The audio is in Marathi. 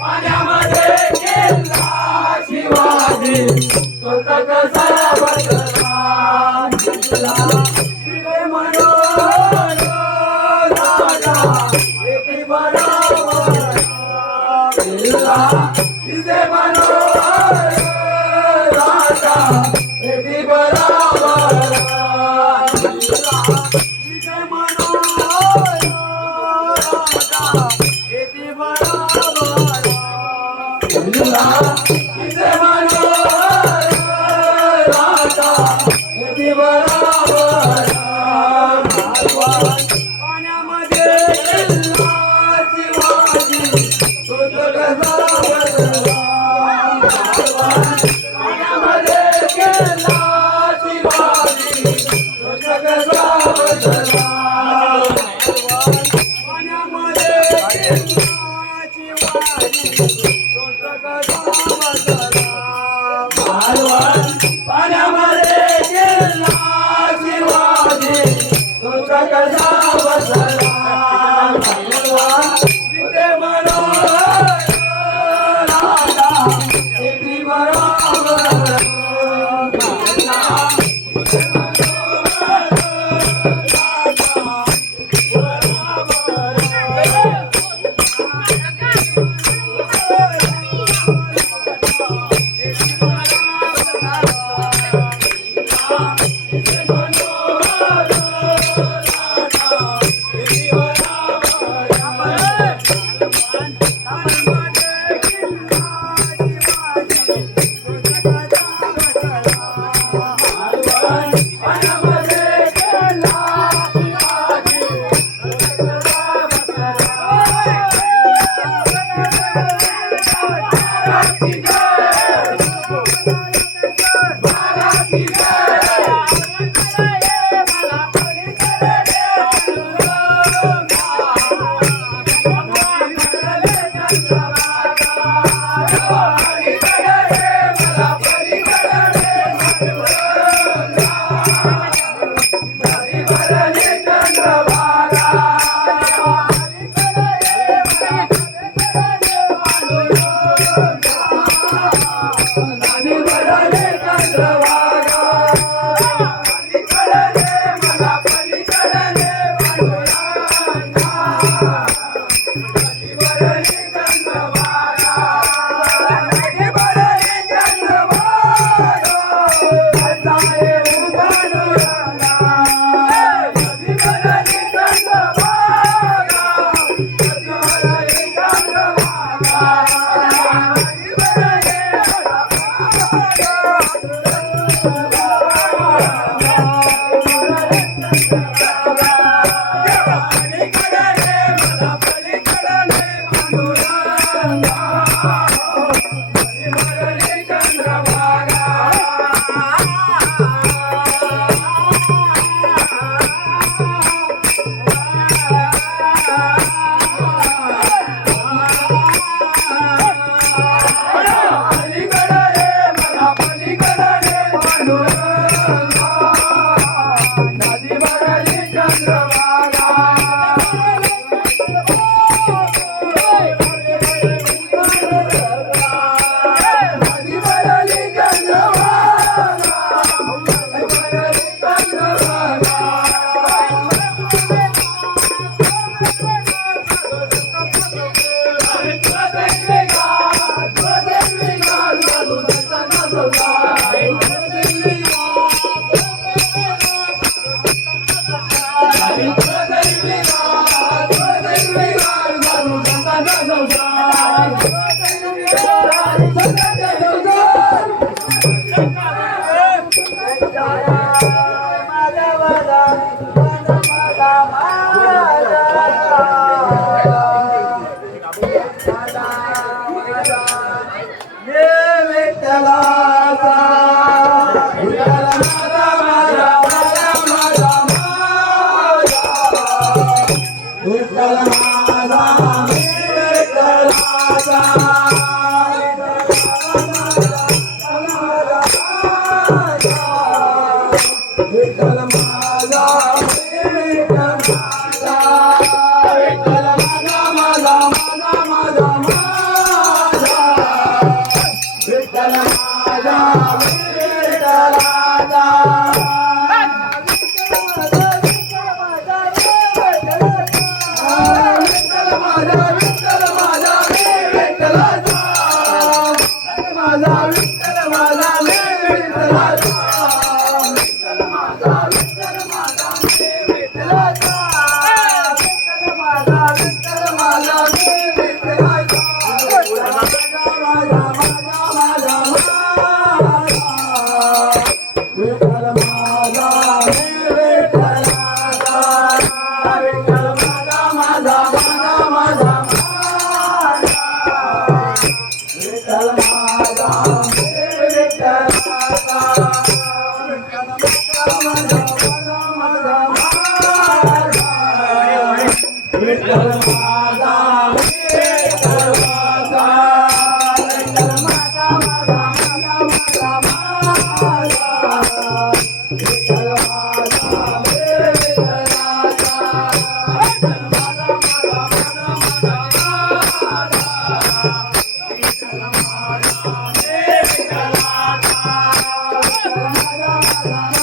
पाण्यामध्ये गेला शिवाजी तो कसा बसला तिथे मनोहर राजा एकी बरोबर गेला तिथे मनोहर राजा एकी बरोबर गेला तिथे मनोहर राजा एकी बरोबर गेला तिथे मनोहर राजा एकी बरोबर पाण्यामध्ये गेला शिवाजी तो कसा बसला पाण्यामध्ये गेला शिवाजी तो कसा बसला पाण्यामध्ये गेला शिवाजी तो कसा बसला पाण्यामध्ये गेला शिवाजी तो कसा बसला तिथे मनोहर राजा एकी बरोबर विठ्ठल माझा विठ्ठल माझा विठ्ठल माझा विठ्ठल माझा माझा माझा माझा माझा विठ्ठल माझा विठ्ठलाचा विठ्ठल माझा माझा माझा माझा विठ्ठल माझा विठ्ठलाचा विठ्ठल माझा माझा